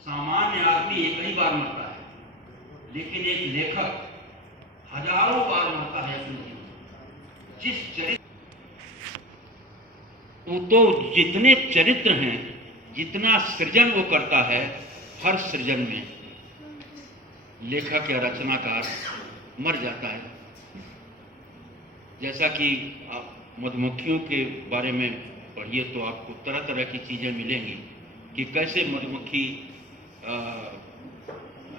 सामान्य आदमी एक ही बार मरता है, लेकिन एक लेखक हजारों बार मरता है अपने जीवन में। जिस चरित्र तो जितने चरित्र हैं, जितना सृजन वो करता है, हर सृजन में लेखक या रचनाकार मर जाता है। जैसा कि आप मधुमक्खियों के बारे में पढ़िए तो आपको तरह तरह की चीजें मिलेंगी कि कैसे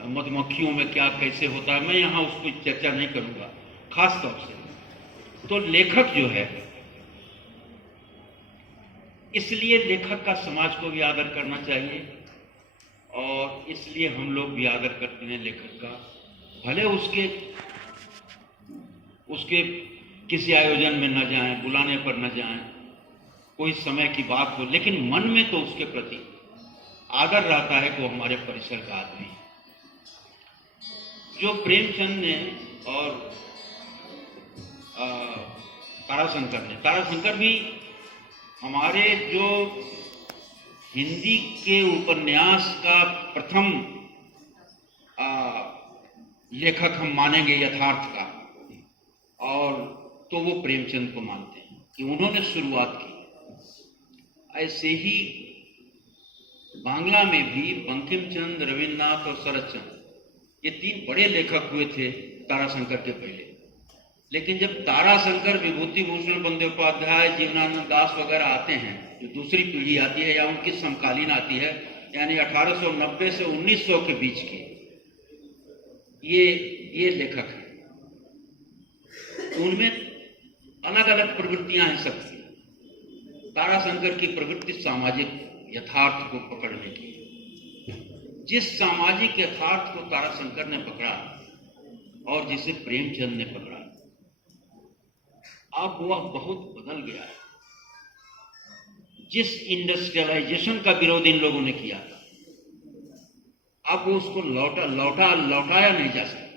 मधुमक्खियों में क्या कैसे होता है। मैं यहाँ उसको चर्चा नहीं करूंगा खास तौर से। तो लेखक जो है, इसलिए लेखक का समाज को भी आदर करना चाहिए और इसलिए हम लोग भी आदर करते हैं लेखक का। भले उसके किसी आयोजन में न जाएं, बुलाने पर न जाएं, कोई समय की बात हो, लेकिन मन में तो उसके प्रति आदर रहता है कि वो हमारे परिसर का आदमी है। जो प्रेमचंद ने और ताराशंकर भी हमारे जो हिंदी के उपन्यास का प्रथम लेखक हम मानेंगे यथार्थ का, और तो वो प्रेमचंद को मानते हैं कि उन्होंने शुरुआत की। ऐसे ही बांग्ला में भी बंकिम चंद्र, रविन्द्रनाथ और शरतचंद्र, ये तीन बड़े लेखक हुए थे ताराशंकर के पहले। लेकिन जब ताराशंकर, विभूति भूषण बंदोपाध्याय, जीवनानंद दास वगैरह आते हैं, जो दूसरी पीढ़ी आती है या उनकी समकालीन आती है, यानी 1890 से 1900 के बीच की, ये लेखक हैं। उनमें अलग अलग प्रवृत्तियां हैं सबकी। ताराशंकर की प्रवृत्ति सामाजिक यथार्थ को पकड़ने की। जिस सामाजिक यथार्थ को ताराशंकर ने पकड़ा और जिसे प्रेमचंद ने पकड़ा, अब वह बहुत बदल गया है। जिस इंडस्ट्रियलाइजेशन का विरोध इन लोगों ने किया था, अब वो उसको लौटाया नहीं जा सकता।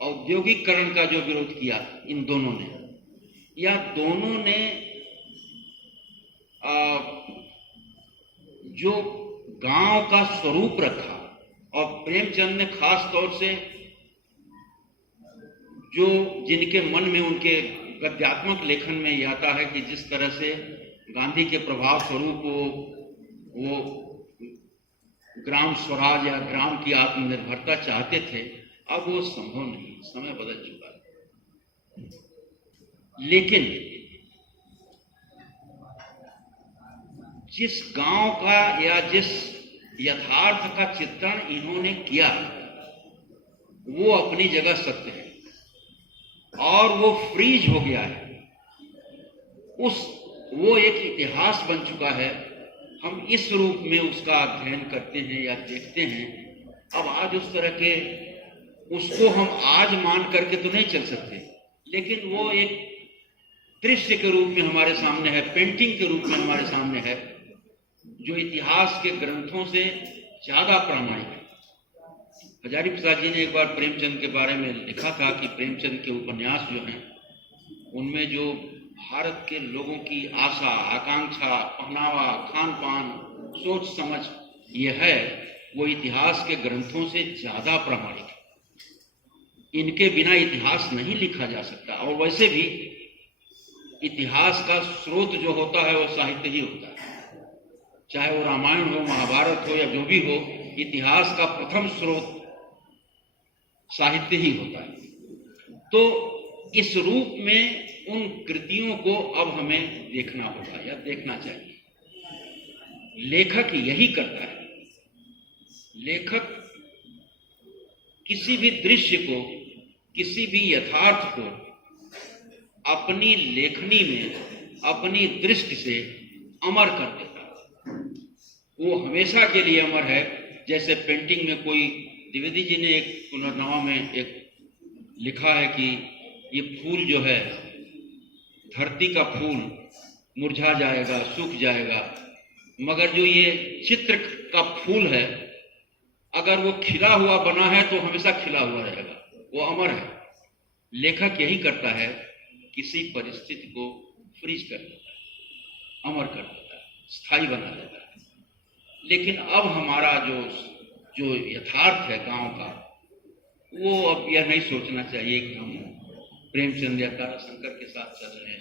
औद्योगिकरण का जो विरोध किया इन दोनों ने, या दोनों ने जो गांव का स्वरूप रखा, और प्रेमचंद ने खास तौर से जो जिनके मन में उनके गद्यात्मक लेखन में यह आता है कि जिस तरह से गांधी के प्रभाव स्वरूप वो ग्राम स्वराज या ग्राम की आत्मनिर्भरता चाहते थे, अब वो संभव नहीं, समय बदल चुका है। लेकिन जिस गांव का या जिस यथार्थ का चित्रण इन्होंने किया, वो अपनी जगह सत्य है और वो फ्रीज हो गया है। वो एक इतिहास बन चुका है। हम इस रूप में उसका अध्ययन करते हैं या देखते हैं। अब आज उस तरह के उसको हम आज मान करके तो नहीं चल सकते, लेकिन वो एक दृश्य के रूप में हमारे सामने है, पेंटिंग के रूप में हमारे सामने है, जो इतिहास के ग्रंथों से ज्यादा प्रामाणिक है। हजारी प्रसाद जी ने एक बार प्रेमचंद के बारे में लिखा था कि प्रेमचंद के उपन्यास जो हैं, उनमें जो भारत के लोगों की आशा, आकांक्षा, पहनावा, खान पान, सोच समझ ये है, वो इतिहास के ग्रंथों से ज्यादा प्रामाणिक है। इनके बिना इतिहास नहीं लिखा जा सकता। और वैसे भी इतिहास का स्रोत जो होता है वो साहित्य ही होता है। चाहे वो रामायण हो, महाभारत हो या जो भी हो, इतिहास का प्रथम स्रोत साहित्य ही होता है। तो इस रूप में उन कृतियों को अब हमें देखना होगा या देखना चाहिए। लेखक यही करता है। लेखक किसी भी दृश्य को, किसी भी यथार्थ को अपनी लेखनी में, अपनी दृष्टि से अमर कर देता है। वो हमेशा के लिए अमर है। जैसे पेंटिंग में कोई, द्विवेदी जी ने एक पुनर्नवा में एक लिखा है कि ये फूल जो है, धरती का फूल मुरझा जाएगा, सूख जाएगा, मगर जो ये चित्र का फूल है, अगर वो खिला हुआ बना है तो हमेशा खिला हुआ रहेगा, वो अमर है। लेखक यही करता है, किसी परिस्थिति को फ्रीज कर देता है, अमर कर देता है, स्थायी बना देता है। लेकिन अब हमारा जो यथार्थ है गांव का, वो अब यह नहीं सोचना चाहिए कि हम प्रेमचंद या ताराशंकर के साथ चल रहे हैं।